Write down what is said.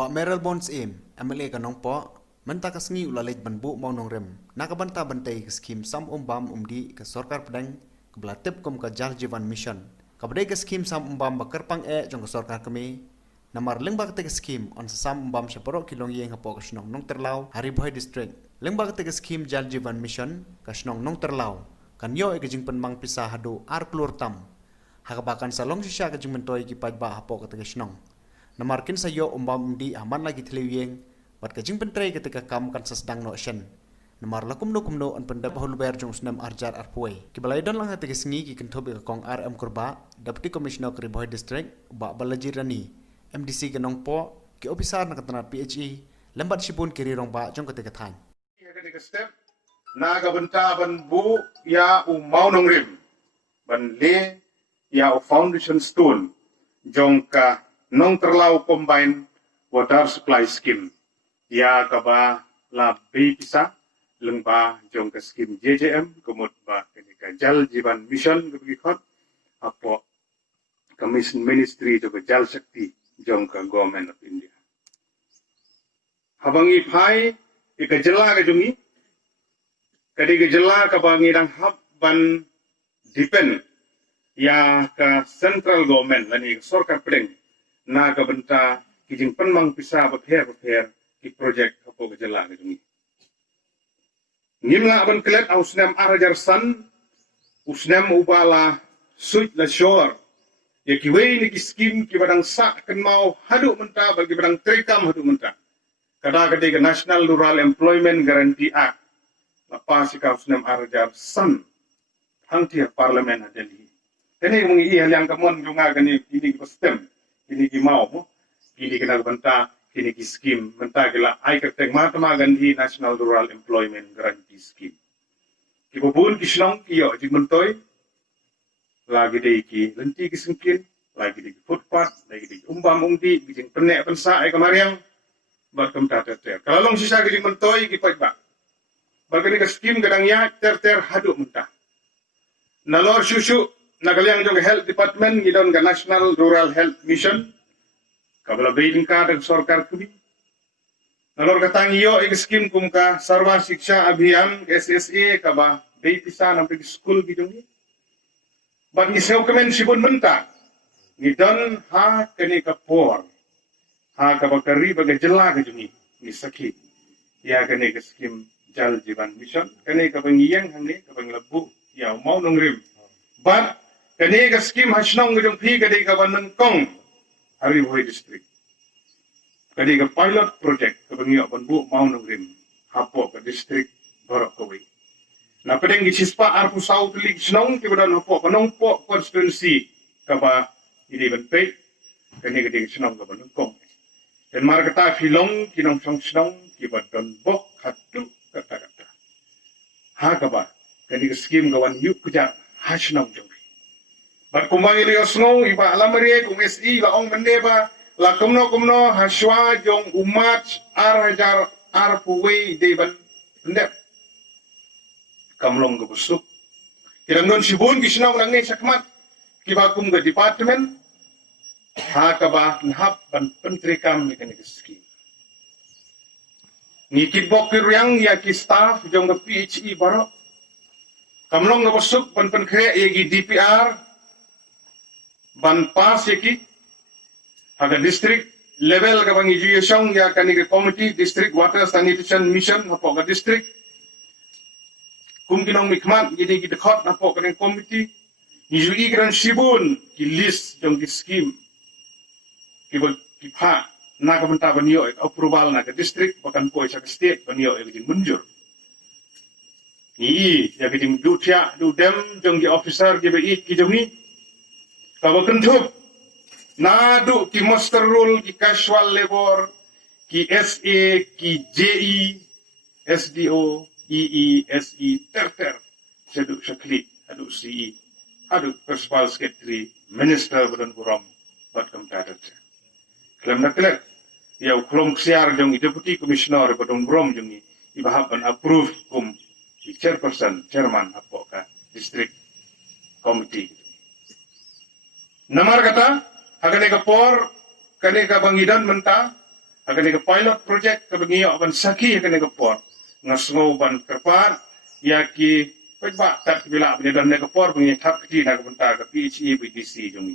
Ba Meryl Bonds im, MLA kanong po, menta kasngi ulalej banbu mau nong rem. Nakabanta bantay ke skim sam bam di ke sorkar pedang kebelatip kom ke jal jivan mission. Kabadai ke skim sam bam bakar pang jong ke sorkar kami. Namar leng bakte ke skim on sam bam syaporo kilong yeng hapo ke snong nong terlau hari boy district. Leng bakte ke skim jal jivan mission ke snong nong terlau. Kan yo ke jing penmang pisah hadu ar klur tam. Hakabakan salong sisya ke jing mentoi ki pajba hapo ke snong. Namarkin sayo di aman lagi telewing bat kajing pentrai ketika kam kan sedang no shen namar lakum no an pendap hol bayar jong snam arjar arpoi kibalai don lang hati kesengi ki kentob ke kong RM kurba deputy commissioner ke Riboy district ba balaji rani MDC ke nong po ki officer na katanat PHE lembat sipun kiri rong ba jong ketika than ketika step naga benta ban bu ya mau nong rim ban le ya foundation stone jong ka nong terlau combine water supply scheme ya kaba la bisa lengba jong ke scheme JJM kemud ba kenika jal jivan mission kebikhot apo commission ministry to jal shakti jong ka government of India habangi phai ikajela ka jungi kadi gejela ka bangi dang hab ban depend ya ka central government lani sorkar pedeng na kabenta kijing penmang pisa beper ki project apo gejala gedungi ngimna aban kelet ausnam arajar san usnam ubala suit la shore ya kiwei ni skim ki badang sa ken mau hadu menta bagi badang trekam hadu menta kada kade National Rural Employment Guarantee Act lepas ka usnam arajar san hangti parlimen Delhi ini mengi yang kamon junga gani ini postem ini mau ini kena benta ini skim menta gila ai kerteng Mahatma Gandhi National Rural Employment Guarantee Scheme kibubun kisnong iyo jigmentoy lagi dei ki lenti kisengkin lagi di footpath lagi di umbam ungdi bijing penek pensa ai kamariang barkem tata ter kalau long sisa gidi mentoy ki pajba bagani ke skim gadangnya ter haduk mentah nalor susu nagaliang jong health department ngidon ga National Rural Health Mission kabla beiding ka dan sorkar kubi nalor katang iyo ek skim kumka sarwa shiksha abhiyan SSA kaba bei pisa na pergi school bidung ni bag ni sew kemen sibun menta ngidon ha kene ka por ha kaba kari baga jela ka jungi ni sakit ya kene ka skim jal jivan mission kene ka bangiyang hangne ka banglabu ya mau nongrim but kene ka skim hasnong gajong phi kade ka banang kong Hari Boy district kade ka pilot project ka bangiyo banbu mau nongrim hapo ka district borok kawai na pedeng gisispa arpu south league snong ki badan hapo kanong po constituency ka ba ini benpe kene kade snong ka banang kong dan markata filong kinong snong ki badan bok hatu kata ha ka ba kene ka skim gawan yuk kuja hasnong jong bat kumbang ili osno iba alamari kung SI laong mendeba la kumno haswa jong umat hajar puwe deban ndep kamlong gubusuk kirangnon sibun gisnaw nang ne sakmat kibakum ga department ha kaba nhap ban pentri kam ni kan ski ni kitbok kiryang ya ki staff jong ga PHE baro kamlong gubusuk ban kre yagi DPR ban pas yaki haga district level ka bang education ya kanige committee district water sanitation mission hapo ka district kum kinong mikmat gidi gidi khot hapo ka committee nijui gran sibun ki list jong ki scheme ki pha na ka benta banyo approval na ka district bakan po sa state banyo ki munjur ni ya ki du tia du dem jong ki officer ki jongi kalau kentup nadu ki master rule ki casual labor ki SA ki JE SDO EE SE ter sedu sekli adu CE adu principal secretary minister badan kuram bat kam tadat kelam naklet ya uklom siar jong deputy commissioner badan kuram jong ibahab ban approve kum chairperson chairman apo ka district committee namar kata hagane ka por kane ka bangidan menta akan ke pilot project ke bengiok ban saki akan ke port ngasngo ban kerpat yaki pebak tak bila penyedan ke port bengi tak di nak bentar ke PHE BTC jungi